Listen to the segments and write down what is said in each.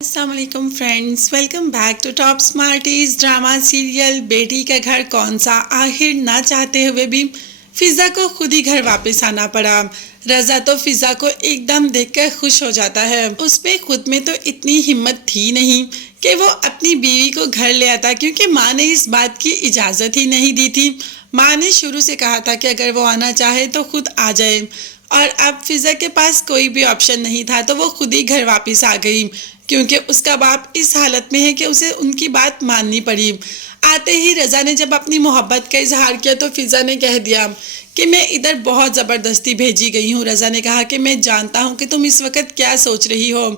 अस्सलाम friends, welcome back to Top Smarties. Drama serial बेटी का घर कौन सा, आखिर ना चाहते हुए भी फिज़ा को खुद ही घर वापस आना पड़ा। रज़ा तो फिज़ा को एकदम देखकर खुश हो जाता है। उसमें खुद में तो इतनी हिम्मत थी नहीं कि वो अपनी बीवी को घर ले आता, क्योंकि माँ ने इस बात की इजाज़त ही नहीं दी थी। माँ ने शुरू से कहा था कि अगर वो आना चाहे तो खुद आ जाए, और अब फिज़ा के पास कोई भी ऑप्शन नहीं था, तो वो खुद ही घर वापस आ गई, क्योंकि उसका बाप इस हालत में है कि उसे उनकी बात माननी पड़ी। आते ही रज़ा ने जब अपनी मोहब्बत का इजहार किया तो फिज़ा ने कह दिया कि मैं इधर बहुत ज़बरदस्ती भेजी गई हूँ। रज़ा ने कहा कि मैं जानता हूँ कि तुम इस वक्त क्या सोच रही हो।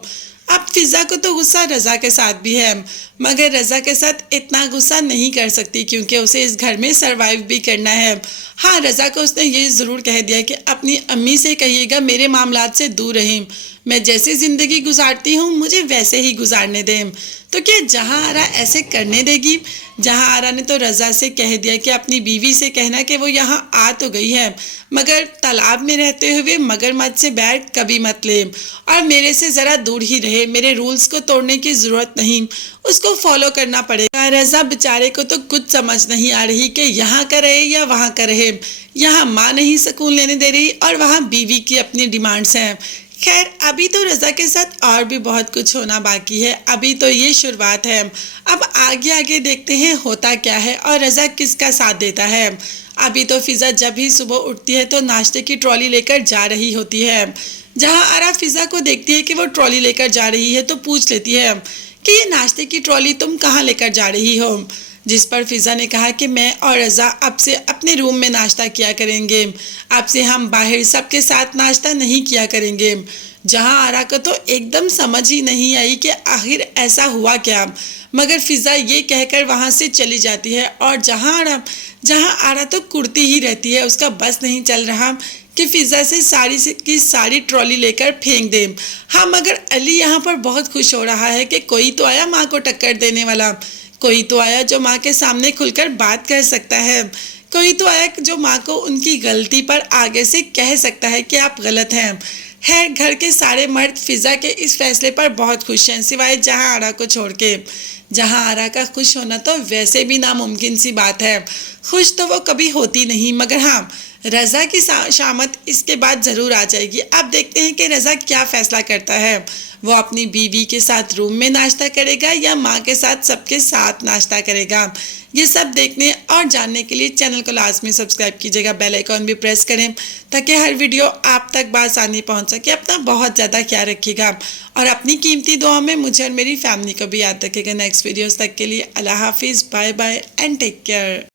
अब फिज़ा को तो गुस्सा रज़ा के साथ भी है, मगर रज़ा के साथ इतना गुस्सा नहीं कर सकती, क्योंकि उसे इस घर में सरवाइव भी करना है। हाँ, रज़ा को उसने ये ज़रूर कह दिया कि अपनी अम्मी से कहिएगा मेरे मामलात से दूर रहें, मैं जैसी ज़िंदगी गुजारती हूँ मुझे वैसे ही गुजारने दें। तो क्या जहाँ आरा ऐसे करने देगी? जहाँ आरा ने तो रज़ा से कह दिया कि अपनी बीवी से कहना कि वो यहाँ आ तो गई है, मगर तालाब में रहते हुए मगरमच्छ से बैर कभी मत ले, और मेरे से ज़रा दूर ही रहे। मेरे रूल्स को तोड़ने की ज़रूरत नहीं, उसको फॉलो करना पड़ेगा। रज़ा बेचारे को तो कुछ समझ नहीं आ रही कि यहाँ का रहे या वहाँ का रहे। यहाँ माँ नहीं सुकून लेने दे रही और वहाँ बीवी की अपनी डिमांड्स हैं। खैर, अभी तो रज़ा के साथ और भी बहुत कुछ होना बाकी है, अभी तो ये शुरुआत है। अब आगे आगे देखते हैं होता क्या है और रज़ा किसका साथ देता है। अभी तो फिज़ा जब ही सुबह उठती है तो नाश्ते की ट्रॉली लेकर जा रही होती है। जहाँ आरा फिज़ा को देखती है कि वो ट्रॉली लेकर जा रही है तो पूछ लेती है कि ये नाश्ते की ट्रॉली तुम कहाँ लेकर जा रही हो। जिस पर फिज़ा ने कहा कि मैं और रज़ा अब से अपने रूम में नाश्ता किया करेंगे, अब से हम बाहर सबके साथ नाश्ता नहीं किया करेंगे। जहां आरा को तो एकदम समझ ही नहीं आई कि आखिर ऐसा हुआ क्या, मगर फिज़ा ये कहकर वहां से चली जाती है। और जहां आरा तो कुर्ती ही रहती है, उसका बस नहीं चल रहा कि फिज़ा से की सारी ट्रॉली लेकर फेंक दे। हाँ, मगर अली यहाँ पर बहुत खुश हो रहा है कि कोई तो आया माँ को टक्कर देने वाला, कोई तो आया जो माँ के सामने खुलकर बात कर सकता है, कोई तो आया जो माँ को उनकी गलती पर आगे से कह सकता है कि आप गलत हैं। है, घर के सारे मर्द फिज़ा के इस फैसले पर बहुत खुश हैं, सिवाय जहाँ आरा को छोड़ के। जहाँ आरा का खुश होना तो वैसे भी नामुमकिन सी बात है, खुश तो वो कभी होती नहीं। मगर हाँ, रज़ा की शामत इसके बाद ज़रूर आ जाएगी। अब देखते हैं कि रज़ा क्या फ़ैसला करता है। वो अपनी बीवी के साथ रूम में नाश्ता करेगा या माँ के साथ सबके साथ नाश्ता करेगा। ये सब देखने और जानने के लिए चैनल को लाजमी सब्सक्राइब कीजिएगा, बेल आइकॉन भी प्रेस करें ताकि हर वीडियो आप तक बआसानी पहुँच सके। अपना बहुत ज़्यादा ख्याल रखिएगा और अपनी कीमती दुआ में मुझे और मेरी फैमिली को भी याद रखिएगा। नेक्स्ट वीडियोज़ तक के लिए अल्लाह हाफिज़, bye bye and take care.